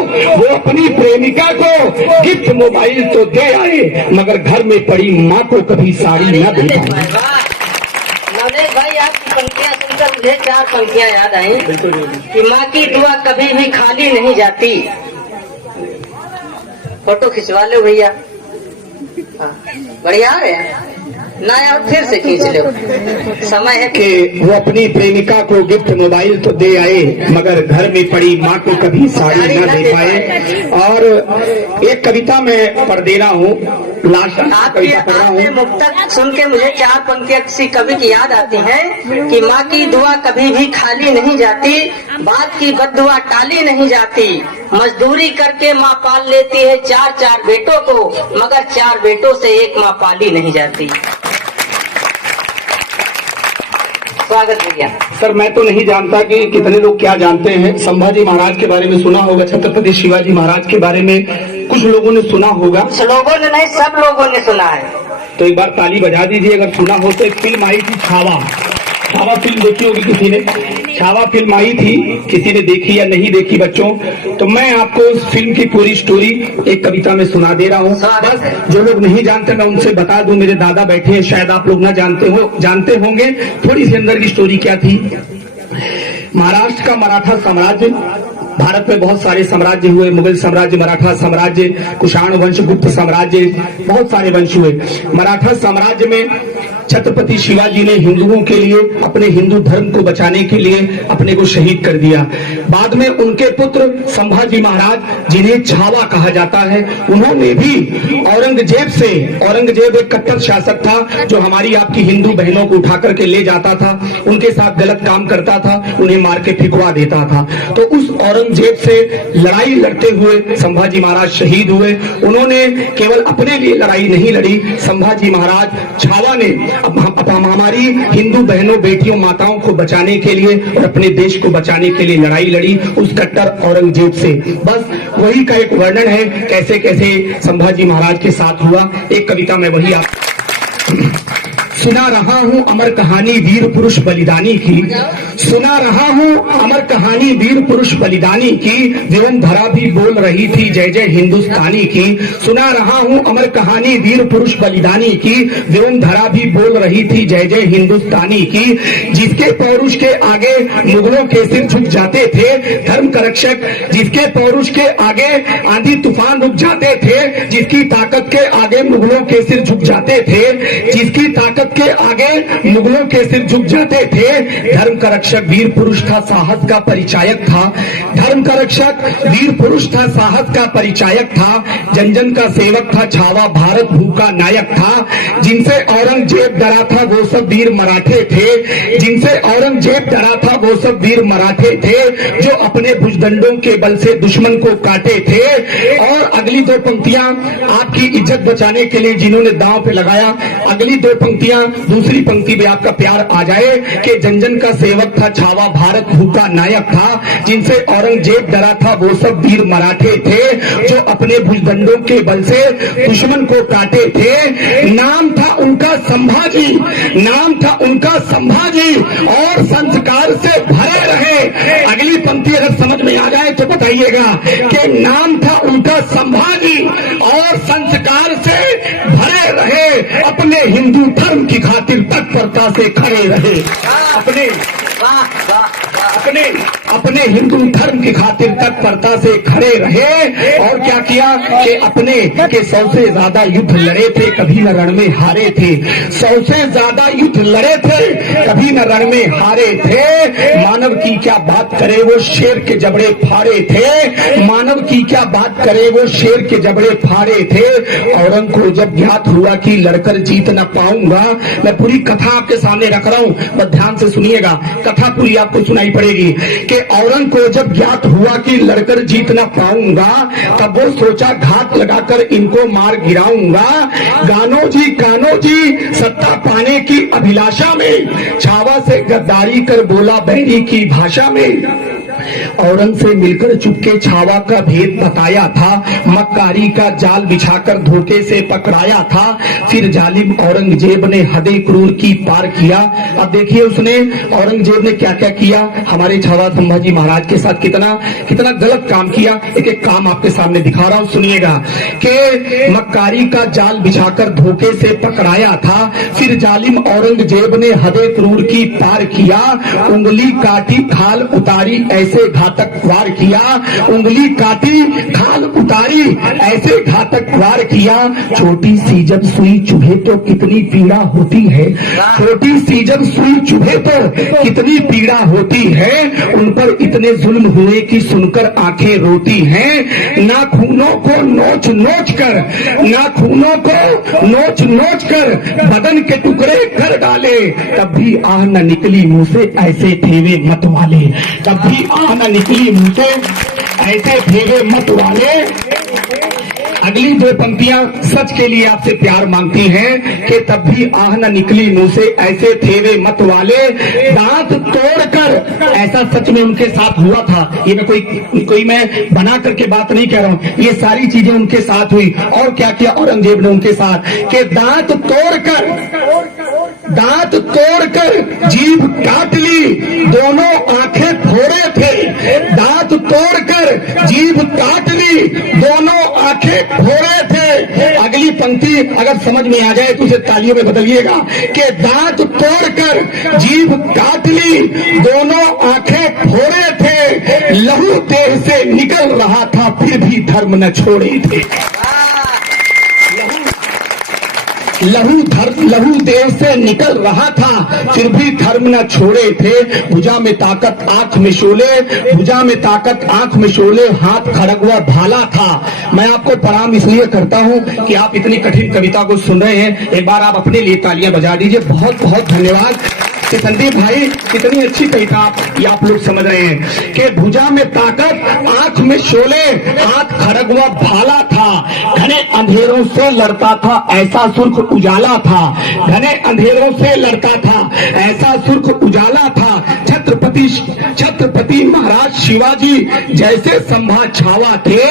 गिफ्ट मोबाइल तो दे आए, मगर घर में पड़ी माँ को कभी साड़ी न दे पाए। नवनीत भाई, आपकी पंक्तियां सुनकर मुझे 4 पंक्तियां याद आई कि माँ की दुआ कभी भी खाली नहीं जाती। फोटो खिंचवा लो भैया, बढ़िया आ रहे हैं। ना यार फिर से खींच लो, समय है कि वो अपनी प्रेमिका को गिफ्ट मोबाइल तो दे आए, मगर घर में पड़ी माँ को कभी साड़ी न दे पाए। और एक कविता मैं पढ़ दे रहा हूँ, लास्ट कविता पढ़ रहा आपके हूँ। मुक्तक सुन के मुझे 4 पंक्तियां किसी कवि की याद आती हैं कि माँ की दुआ कभी भी खाली नहीं जाती, बात की बद्दुआ टाली नहीं जाती, मजदूरी करके माँ पाल लेती है 4 बेटों को, मगर 4 बेटों से एक माँ पाली नहीं जाती। स्वागत भैया। सर मैं तो नहीं जानता कि कितने लोग क्या जानते हैं। संभाजी महाराज के बारे में सुना होगा, छत्रपति शिवाजी महाराज के बारे में कुछ लोगों ने सुना होगा। कुछ लोगों ने नहीं, सब लोगों ने सुना है। तो एक बार ताली बजा दीजिए अगर सुना हो तो। एक फिल्म आई थी छावा, छावा फिल्म देखी होगी किसी ने? छावा फिल्म आई थी, किसी ने देखी या नहीं देखी बच्चों? तो मैं आपको उस फिल्म की पूरी स्टोरी एक कविता में सुना दे रहा हूँ। बस जो लोग नहीं जानते मैं उनसे बता दूं, मेरे दादा बैठे हैं, शायद आप लोग ना जानते होंगे थोड़ी सी अंदर की स्टोरी क्या थी। महाराष्ट्र का मराठा साम्राज्य, भारत में बहुत सारे साम्राज्य हुए, मुगल साम्राज्य, मराठा साम्राज्य, कुषाण वंश, गुप्त साम्राज्य, बहुत सारे वंश हुए। मराठा साम्राज्य में छत्रपति शिवाजी ने हिंदुओं के लिए, अपने हिंदू धर्म को बचाने के लिए अपने को शहीद कर दिया। बाद में उनके पुत्र संभाजी महाराज, जिन्हें छावा कहा जाता है, उन्होंने भी औरंगजेब से, औरंगजेब एक कट्टर शासक था जो हमारी आपकी हिंदू बहनों को उठा करके ले जाता था, उनके साथ गलत काम करता था, उन्हें मार के फिकवा देता था। तो उस औरंगजेब से लड़ाई लड़ते हुए संभाजी महाराज शहीद हुए। उन्होंने केवल अपने लिए लड़ाई नहीं लड़ी, संभाजी महाराज छावा ने हमारी हिंदू बहनों, बेटियों, माताओं को बचाने के लिए और अपने देश को बचाने के लिए लड़ाई लड़ी उस कट्टर औरंगजेब से। बस वही का एक वर्णन है कैसे कैसे संभाजी महाराज के साथ हुआ। एक कविता में वही आप सुना रहा हूँ अमर कहानी वीर पुरुष बलिदानी की, सुना रहा हूँ अमर कहानी वीर पुरुष बलिदानी की, एवं धरा भी बोल रही थी जय जय हिंदुस्तानी की। सुना रहा हूँ अमर कहानी वीर पुरुष बलिदानी की, एवं धरा भी बोल रही थी जय जय हिंदुस्तानी की। जिसके पौरुष के आगे मुगलों के सिर झुक जाते थे धर्म का रक्षक, जिसके पौरुष के आगे आंधी तूफान रुक जाते थे, जिसकी ताकत के आगे मुगलों के सिर झुक जाते थे, जिसकी ताकत के आगे मुगलों के सिर झुक जाते थे, धर्म का रक्षक वीर पुरुष था, साहस का परिचायक था। धर्म का रक्षक वीर पुरुष था, साहस का परिचायक था, जन जन का सेवक था, छावा भारत भू का नायक था। जिनसे औरंगजेब डरा था वो सब वीर मराठे थे, जिनसे औरंगजेब डरा था वो सब वीर मराठे थे, जो अपने भुजदंडों के बल से दुश्मन को काटे थे। और अगली 2 पंक्तियां आपकी इज्जत बचाने के लिए जिन्होंने दांव पे लगाया, अगली 2 पंक्तियां, दूसरी पंक्ति में आपका प्यार आ जाए कि जन जन का सेवक था, छावा भारत भू का नायक था, जिनसे औरंगजेब डरा था वो सब वीर मराठे थे, जो अपने भुजदंडों के बल से दुश्मन को काटे थे। नाम था उनका संभाजी, नाम था उनका संभाजी, और संस्कार से भरे रहे। अगली पंक्ति अगर समझ में आ जाए तो बताइएगा कि नाम था उनका संभाजी और संस्कार से भरे रहे, अपने हिंदू धर्म की खातिर तत्परता से खड़े रहे, अपने अपने हिंदू धर्म की खातिर तत्परता से खड़े रहे। और क्या किया कि अपने के 100 से ज्यादा युद्ध लड़े थे, कभी न रण में हारे थे। 100 से ज्यादा युद्ध लड़े थे, कभी न रण में हारे थे। मानव की क्या बात करे वो शेर के जबड़े फाड़े थे, मानव की क्या बात करे वो शेर के जबड़े फाड़े थे। औरंग को जब ज्ञात हुआ कि लड़कर जीत न पाऊंगा, मैं पूरी कथा आपके सामने रख रहा हूँ, बस ध्यान से सुनिएगा, कथा पूरी आपको सुनाई पड़ेगी। कि औरंग को जब ज्ञात हुआ कि लड़कर जीत न पाऊंगा, तब वो सोचा घात लगाकर इनको मार गिराऊंगा। कान्हो जी सत्ता पाने की अभिलाषा में छावा से गद्दारी कर बोला बैरी की भाषा में। औरंग से मिलकर चुपके छावा का भेद बताया था, मक्कारी का जाल बिछाकर धोखे से पकड़ाया था। फिर जालिम औरंगजेब ने हदे क्रूर की पार किया। अब देखिए उसने, औरंगजेब ने क्या क्या किया, हमारे छावा संभाजी महाराज के साथ कितना कितना गलत काम किया। एक एक काम आपके सामने दिखा रहा हूँ, सुनिएगा। कि मक्कारी का जाल बिछाकर धोखे से पकड़ाया था, फिर जालिम औरंगजेब ने हदे क्रूर की पार किया। उंगली काटी खाल उतारी ऐसी ऐसे घातक वार किया, उंगली काटी खाल उतारी, ऐसे घातक वार किया। छोटी सी जब सुई चुभे तो कितनी पीड़ा होती है, छोटी सी जब सुई चुभे तो कितनी पीड़ा होती है। उन पर इतने जुल्म हुए कि सुनकर आंखें रोती हैं। नाखूनों को नोच नोच कर, नाखूनों को नोच नोच कर बदन के टुकड़े कर डाले, तब भी आह न निकली मुंह से ऐसे थे वे मत वाले, तब भी आह न निकली मुंह से ऐसे थे वे मत वाले। अगली दो पंक्तियां सच के लिए आपसे प्यार मांगती हैं कि तब भी आह न निकली मुंह से ऐसे थे वे मत वाले। दांत तोड़कर, ऐसा सच में उनके साथ हुआ था, ये मैं कोई मैं बना करके बात नहीं कह रहा हूं, ये सारी चीजें उनके साथ हुई। और क्या किया औरंगजेब ने उनके साथ कि दांत तोड़कर जीभ काट ली, दोनों आंखें फोड़े थे। दांत तोड़कर जीभ काट ली, दोनों आंखें फोड़े थे। अगली पंक्ति अगर समझ में आ जाए तो उसे तालियों में बदलिएगा कि दांत तोड़कर जीभ काट ली, दोनों आंखें फोड़े थे। लहू देह से निकल रहा था फिर भी धर्म न छोड़े थे। लहू देह से निकल रहा था फिर भी धर्म न छोड़े थे। भुजा में ताकत आंख में शोले, भुजा में ताकत आंख में शोले, हाथ खड़ग व भाला था। मैं आपको प्रणाम इसलिए करता हूं कि आप इतनी कठिन कविता को सुन रहे हैं। एक बार आप अपने लिए तालियां बजा दीजिए। बहुत बहुत धन्यवाद कि संदीप भाई कितनी अच्छी कविता आप लोग समझ रहे हैं कि भुजा में ताकत आंख में शोले, हाथ खड़ग व भाला था। घने अंधेरों से लड़ता था ऐसा सुर्ख उजाला था, घने अंधेरों से लड़ता था ऐसा सुर्ख उजाला था। छत्रपति महाराज शिवाजी जैसे संभा छावा थे,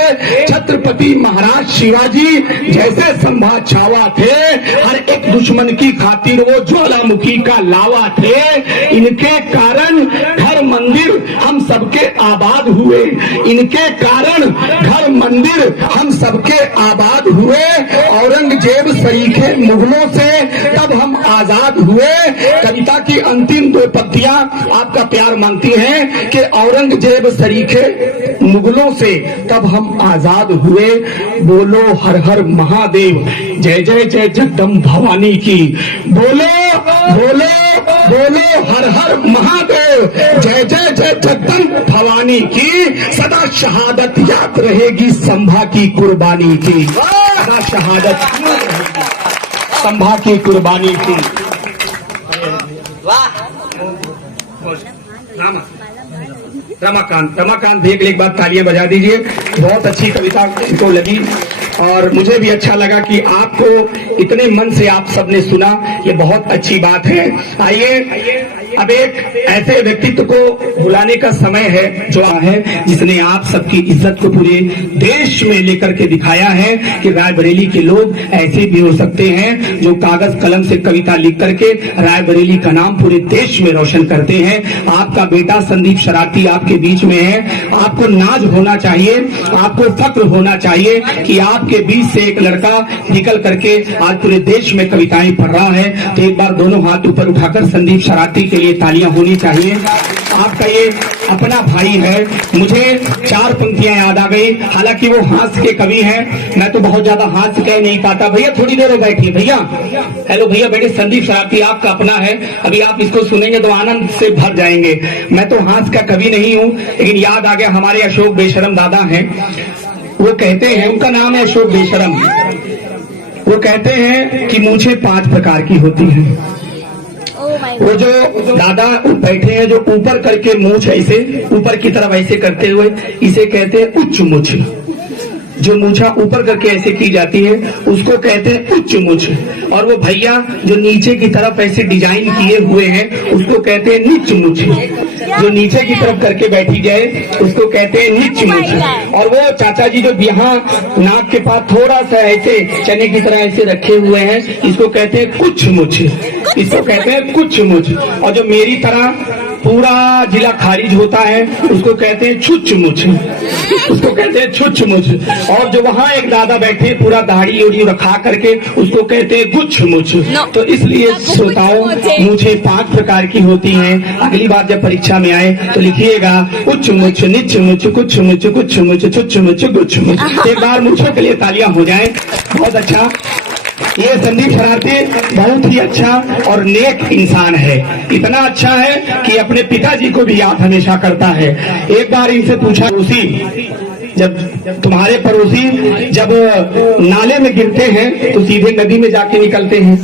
छत्रपति महाराज शिवाजी जैसे संभा छावा थे। हर एक दुश्मन की खातिर वो ज्वालामुखी का लावा थे। इनके कारण घर मंदिर हम सबके आबाद हुए, इनके कारण घर मंदिर हम सबके आबाद हुए। औरंगजेब सरीखे मुगलों से तब हम आजाद हुए। कविता की अंतिम दो पंक्तियां आपका प्यार मांगती हैं कि औरंगजेब सरीखे मुगलों से तब हम आजाद हुए। बोलो हर हर महादेव, जय जय जय जगदम्ब भवानी की। बोलो बोलो बोलो हर हर महादेव, जय जय जय जगदम्ब भवानी की। सदा शहादत याद रहेगी संभा की कुर्बानी की, सदा शहादत संभा की कुर्बानी की। वाह, रमाकांत भी एक बार तालियां बजा दीजिए। बहुत अच्छी कविता इनको लगी और मुझे भी अच्छा लगा कि आपको इतने मन से आप सबने सुना, ये बहुत अच्छी बात है। आइए अब एक ऐसे व्यक्तित्व को बुलाने का समय है जो है जिसने आप सबकी इज्जत को पूरे देश में लेकर के दिखाया है कि रायबरेली के लोग ऐसे भी हो सकते हैं जो कागज कलम से कविता लिख करके रायबरेली का नाम पूरे देश में रोशन करते हैं। आपका बेटा संदीप शरारती आपके बीच में है। आपको नाज होना चाहिए, आपको फक्र होना चाहिए कि आपके बीच से एक लड़का निकल करके आज पूरे देश में कविताएं पढ़ रहा है। तो एक बार दोनों हाथ ऊपर उठाकर संदीप शरारती के लिए तालियां होनी चाहिए। आपका ये अपना भाई है। मुझे 4 पंक्तियां याद आ गई, हालांकि वो हास्य के कवि हैं, मैं तो बहुत ज्यादा हास्य कह नहीं पाता। भैया थोड़ी देर बैठिए भैया। हेलो भैया बेटे, संदीप शरारती आपका अपना है, अभी आप इसको सुनेंगे तो आनंद से भर जाएंगे। मैं तो हास्य का कवि नहीं हूँ, लेकिन याद आ गया हमारे अशोक बेशरम दादा हैं। वो कहते हैं, उनका नाम है अशोक बेशरम, वो कहते हैं कि मूंछें 5 प्रकार की होती हैं। वो जो दादा बैठे हैं जो ऊपर करके मूंछ ऐसे ऊपर की तरफ ऐसे करते हुए, इसे कहते हैं उच्च मूंछ। जो मूछा ऊपर करके ऐसे की जाती है उसको कहते हैं उच्च मूछ। और वो भैया जो नीचे की तरफ ऐसे डिजाइन किए हुए हैं उसको कहते हैं नीच मूछ। जो नीचे की तरफ करके बैठी जाए उसको कहते हैं नीच मूछ। और वो चाचा जी जो यहाँ नाक के पास थोड़ा सा ऐसे चने की तरह ऐसे रखे हुए हैं इसको कहते हैं कुछ मूछ, इसको कहते हैं कुछ मूछ। और जो मेरी तरह पूरा जिला खारिज होता है उसको कहते हैं छुच मुछ, उसको कहते हैं छुच मुछ। और जो वहाँ एक दादा बैठे पूरा दाढ़ी उड़ी रखा करके उसको कहते हैं गुच्छ मुछ। तो इसलिए श्रोताओं मुझे 5 प्रकार की होती हैं। अगली बार जब परीक्षा में आए तो लिखिएगा उच्च मुच, निच मुच, कुछ मुच, कुछ मुच, छुच्छ मुच, गुच्छ मुच। एक बार मुझे के लिए तालियां हो जाएं। बहुत अच्छा। ये संदीप शरारती बहुत ही अच्छा और नेक इंसान है। इतना अच्छा है कि अपने पिताजी को भी याद हमेशा करता है। एक बार इनसे पूछा, पड़ोसी जब तुम्हारे पड़ोसी जब नाले में गिरते हैं तो सीधे नदी में जाके निकलते हैं,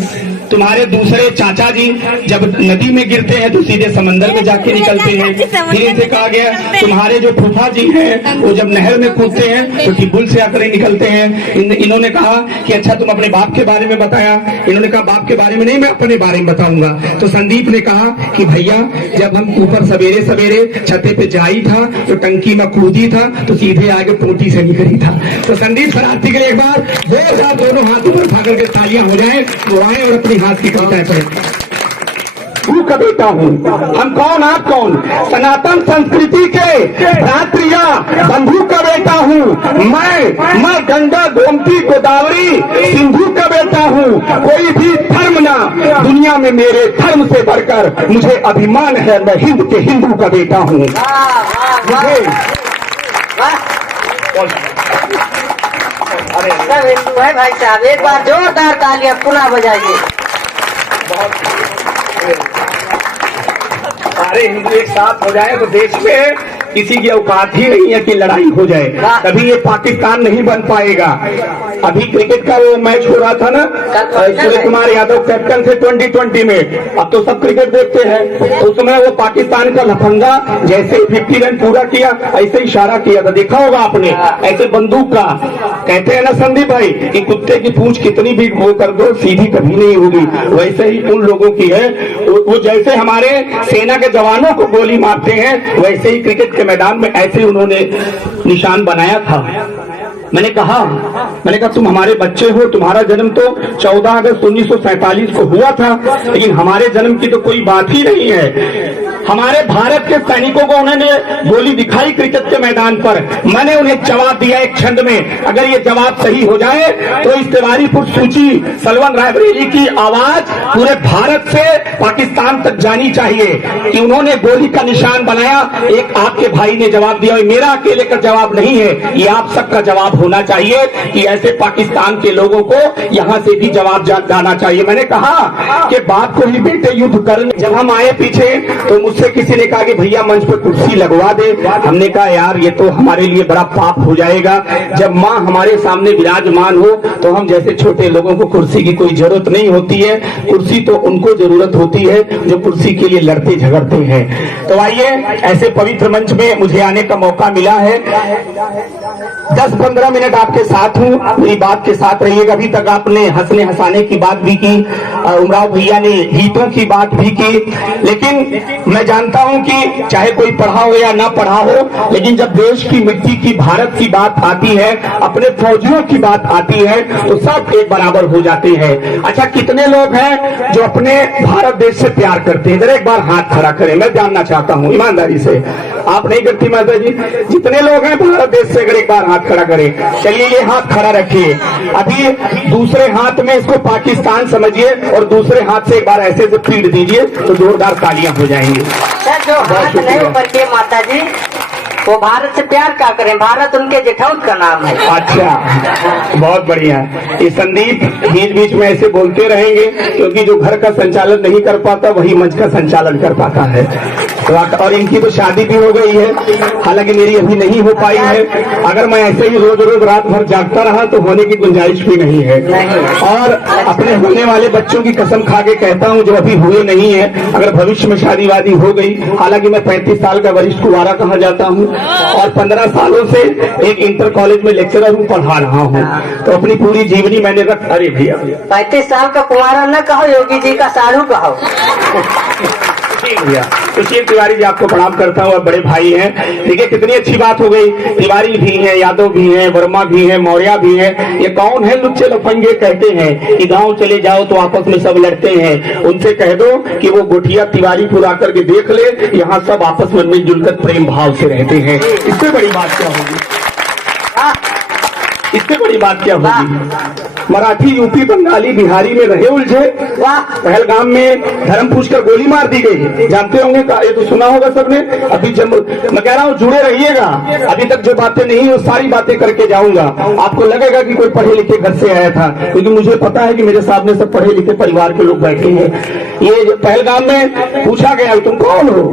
तुम्हारे दूसरे चाचा जी जब नदी में गिरते हैं तो सीधे समंदर में जाके निकलते हैं। फिर इनसे कहा गया तुम्हारे जो फूफा जी हैं वो जब नहर में कूदते हैं तो टिब्बुल से आकर निकलते हैं। इन्होंने कहा कि अच्छा तुम अपने बाप के बारे में बताया। इन्होंने कहा बाप के बारे में नहीं, मैं अपने बारे में बताऊंगा। तो संदीप ने कहा कि भैया जब हम ऊपर सवेरे सवेरे छते पे जाई था तो टंकी में कूदी था तो सीधे आगे पोटी से निकली था। तो संदीप शरारती के लिए एक बार जोरदार दोनों हाथ ऊपर उठा करके तालियां हो जाए, वो आए और अपनी हाथ की कविताएं पढ़े। तू का बेटा हूँ, हम कौन आप कौन, सनातन संस्कृति के भ्रातृया बंधु का बेटा हूँ। मैं गंगा गोमती गोदावरी सिंधु का बेटा हूँ। कोई भी धर्म ना दुनिया में मेरे धर्म से बढ़कर मुझे अभिमान है, मैं हिंद के हिंदू का बेटा हूँ। अरे सब हिंदू है भाई साहब, एक बार जोरदार तालियां पुनः बजाइए। सारे हिंदू एक साथ हो जाए तो देश में किसी की औकात ही नहीं है कि लड़ाई हो जाए। कभी ये पाकिस्तान नहीं बन पाएगा। अभी क्रिकेट का वो मैच हो रहा था ना, सूर्य कुमार यादव कैप्टन थे 2020 में। अब तो सब क्रिकेट देखते हैं। तो उस समय वो पाकिस्तान का लफंगा जैसे 50 रन पूरा किया ऐसे इशारा किया था, देखा होगा आपने, ऐसे बंदूक का। कहते हैं ना संदीप भाई कि कुत्ते की पूंछ कितनी भी वो कर दो सीधी कभी नहीं होगी, वैसे ही उन लोगों की है। वो जैसे हमारे सेना के जवानों को गोली मारते हैं वैसे ही क्रिकेट के मैदान में ऐसे उन्होंने निशान बनाया था। मैंने कहा तुम हमारे बच्चे हो, तुम्हारा जन्म तो 14 अगस्त 1947 को हुआ था, लेकिन हमारे जन्म की तो कोई बात ही नहीं है। हमारे भारत के सैनिकों को उन्होंने गोली दिखाई क्रिकेट के मैदान पर, मैंने उन्हें जवाब दिया एक छंद में। अगर ये जवाब सही हो जाए तो इस तिवारीपुर सूची सलवन रायबरेली की आवाज पूरे भारत से पाकिस्तान तक जानी चाहिए कि उन्होंने गोली का निशान बनाया। एक आपके भाई ने जवाब दिया, मेरा अकेले का जवाब नहीं है, ये आप सबका जवाब होना चाहिए कि ऐसे पाकिस्तान के लोगों को यहाँ से भी जवाब जाना चाहिए। मैंने कहा कि बात को ही बेटे युद्ध करने। जब हम आए पीछे तो मुझसे किसी ने कहा कि भैया मंच पर कुर्सी लगवा दे। हमने कहा यार ये तो हमारे लिए बड़ा पाप हो जाएगा। जब माँ हमारे सामने विराजमान हो तो हम जैसे छोटे लोगों को कुर्सी की कोई जरूरत नहीं होती है, कुर्सी तो उनको जरूरत होती है जो कुर्सी के लिए लड़ते झगड़ते हैं। तो आइए ऐसे पवित्र मंच में मुझे आने का मौका मिला है। 10-15 मिनट आपके साथ हूँ, मेरी बात के साथ रहिएगा। अभी तक आपने हंसने हंसाने की बात भी की, उमराव भैया ने गीतों की बात भी की, लेकिन मैं जानता हूँ कि चाहे कोई पढ़ा हो या ना पढ़ा हो, लेकिन जब देश की मिट्टी की भारत की बात आती है, अपने फौजियों की बात आती है तो सब एक बराबर हो जाते हैं। अच्छा कितने लोग हैं जो अपने भारत देश से प्यार करते हैं? जरा एक बार हाथ खड़ा करें, मैं जानना चाहता हूँ ईमानदारी से। आप नहीं करती माता जी? जितने लोग हैं भारत देश से, अगर एक बार हाथ खड़ा करें। चलिए ये हाथ खड़ा रखिए। अभी दूसरे हाथ में इसको पाकिस्तान समझिए और दूसरे हाथ से एक बार ऐसे से पीट दीजिए तो जोरदार तालियां हो जाएंगी। सर जो हाथ नहीं ऊपर के माता जी वो भारत से प्यार क्या करें, भारत उनके जेठौत का नाम है। अच्छा बहुत बढ़िया। ये संदीप बीच बीच में ऐसे बोलते रहेंगे क्योंकि जो घर का संचालन नहीं कर पाता वही मंच का संचालन कर पाता है। और इनकी तो शादी भी हो गई है, हालांकि मेरी अभी नहीं हो पाई है। अगर मैं ऐसे ही रोज रोज रात भर जागता रहा तो होने की गुंजाइश भी नहीं है। और अपने होने वाले बच्चों की कसम खा के कहता हूँ जो अभी हुए नहीं है, अगर भविष्य में शादी वादी हो गई, हालांकि मैं 35 साल का वरिष्ठ कुंवारा कहा जाता हूँ और 15 सालों से एक इंटर कॉलेज में लेक्चरर हूँ, पढ़ा रहा हूँ। तो अपनी पूरी जीवनी मैंने अरे भैया 35 साल का कुंवारा न कहो, योगी जी का साधु कहो। भैया सुशील तिवारी जी आपको प्रणाम करता हूँ, बड़े भाई हैं। देखिए कितनी अच्छी बात हो गई, तिवारी भी हैं, यादव भी हैं, वर्मा भी हैं, मौर्य भी हैं। ये कौन है लुच्चे लफंगे? कहते हैं कि गांव चले जाओ तो आपस में सब लड़ते हैं, उनसे कह दो कि वो गोठिया तिवारी पूरा करके देख ले, यहाँ सब आपस में मिलजुल कर प्रेम भाव से रहते हैं। इससे बड़ी बात क्या होगी? इससे बड़ी बात क्या होगी। मराठी, यूपी, बंगाली, बिहारी में रहे उलझे। वाह पहलगाम में धर्म पूछकर गोली मार दी गई, जानते होंगे, ये तो सुना होगा सबने। अभी जब मैं कह रहा हूँ जुड़े रहिएगा, अभी तक जो बातें नहीं वो सारी बातें करके जाऊंगा। आपको लगेगा कि कोई पढ़े लिखे घर से आया था, क्योंकि मुझे पता है कि मेरे सामने सब पढ़े लिखे परिवार के लोग बैठे हैं। ये पहलगाम में पूछा गया तुम कौन हो,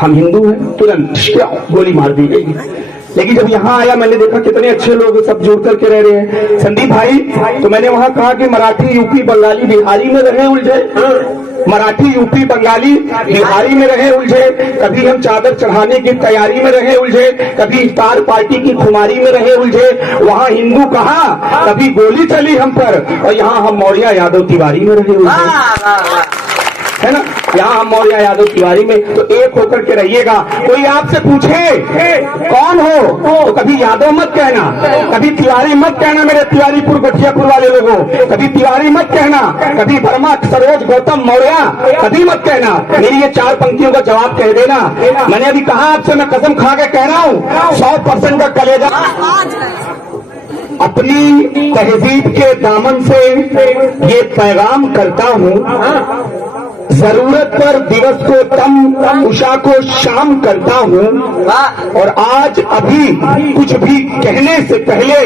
हम हिंदू हैं, तुरंत गोली मार दी गई। लेकिन जब यहाँ आया मैंने देखा कितने अच्छे लोग सब जुड़ करके रह रहे हैं। संदीप भाई, तो मैंने वहाँ कहा कि मराठी, यूपी, बंगाली, बिहारी में रहे उलझे। मराठी, यूपी, बंगाली, बिहारी में रहे उलझे। कभी हम चादर चढ़ाने की तैयारी में रहे उलझे, कभी इफ्तार पार्टी की खुमारी में रहे उलझे। वहाँ हिंदू कहा, कभी गोली चली हम पर, और यहाँ हम मौर्य यादव तिवारी में रहे उलझे, है ना। यहाँ हम मौर्य यादव तिवारी में। तो एक होकर के रहिएगा। कोई आपसे पूछे कौन हो, तो कभी यादव मत कहना, कभी तिवारी मत कहना, मेरे तिवारीपुर गठियापुर वाले लोगों, कभी तिवारी मत कहना, कभी वर्मा, सरोज, गौतम, मौर्य कभी मत कहना। मेरी ये 4 पंक्तियों का जवाब कह देना। मैंने अभी कहा आपसे, मैं कसम खा के कह रहा हूँ, 100% का कलेजा। अपनी तहजीब के दामन से ये पैगाम करता हूँ, जरूरत पर दिवस को तम, उषा को शाम करता हूँ। और आज अभी कुछ भी कहने से पहले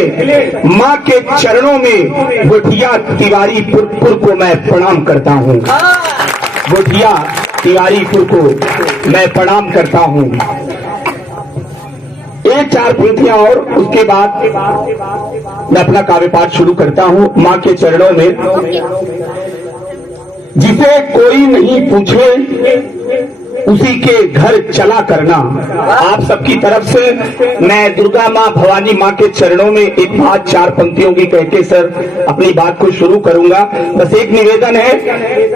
माँ के चरणों में गोठिया तिवारीपुर को मैं प्रणाम करता हूँ। गोठिया तिवारीपुर को मैं प्रणाम करता हूँ। एक 4 पंक्तियां और उसके बाद मैं अपना काव्य पाठ शुरू करता हूँ। माँ के चरणों में, जिसे कोई नहीं पूछे उसी के घर चला करना। आप सबकी तरफ से मैं दुर्गा माँ, भवानी माँ के चरणों में एक बात 4 पंक्तियों की कह के सर अपनी बात को शुरू करूंगा। बस एक निवेदन है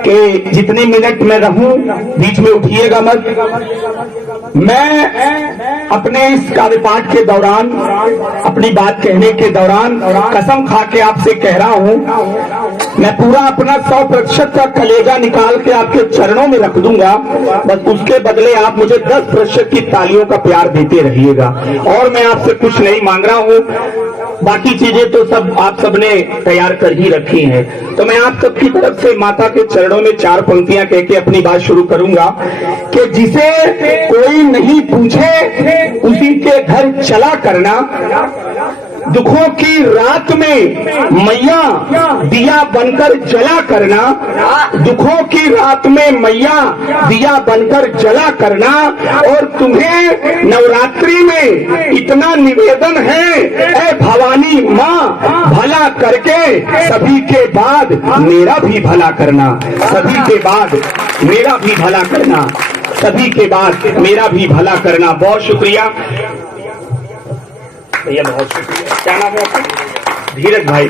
कि जितने मिनट मैं रहूं बीच में उठिएगा मत। मैं अपने इस काव्य पाठ के दौरान, अपनी बात कहने के दौरान कसम खा के आपसे कह रहा हूं, मैं पूरा अपना 100% का कलेजा निकाल के आपके चरणों में रख दूंगा। बस उसके बदले आप मुझे 10% की तालियों का प्यार देते रहिएगा। और मैं आपसे कुछ नहीं मांग रहा हूं, बाकी चीजें तो सब आप सबने तैयार कर ही रखी हैं। तो मैं आप सबकी तरफ से माता के चरणों में 4 पंक्तियां कह के अपनी बात शुरू करूंगा कि जिसे कोई नहीं पूछे उसी के घर चला करना। दुखों की रात में मैया दिया बनकर जला करना। दुखों की रात में मैया दिया बनकर जला करना। और तुम्हें नवरात्रि में इतना निवेदन है, ऐ भवानी माँ, भला करके सभी के बाद मेरा भी भला करना। सभी के बाद मेरा भी भला करना। सभी के बाद मेरा भी भला करना। बहुत शुक्रिया भैया, बहुत शुक्रिया। क्या नाम है आपका? धीरज भाई।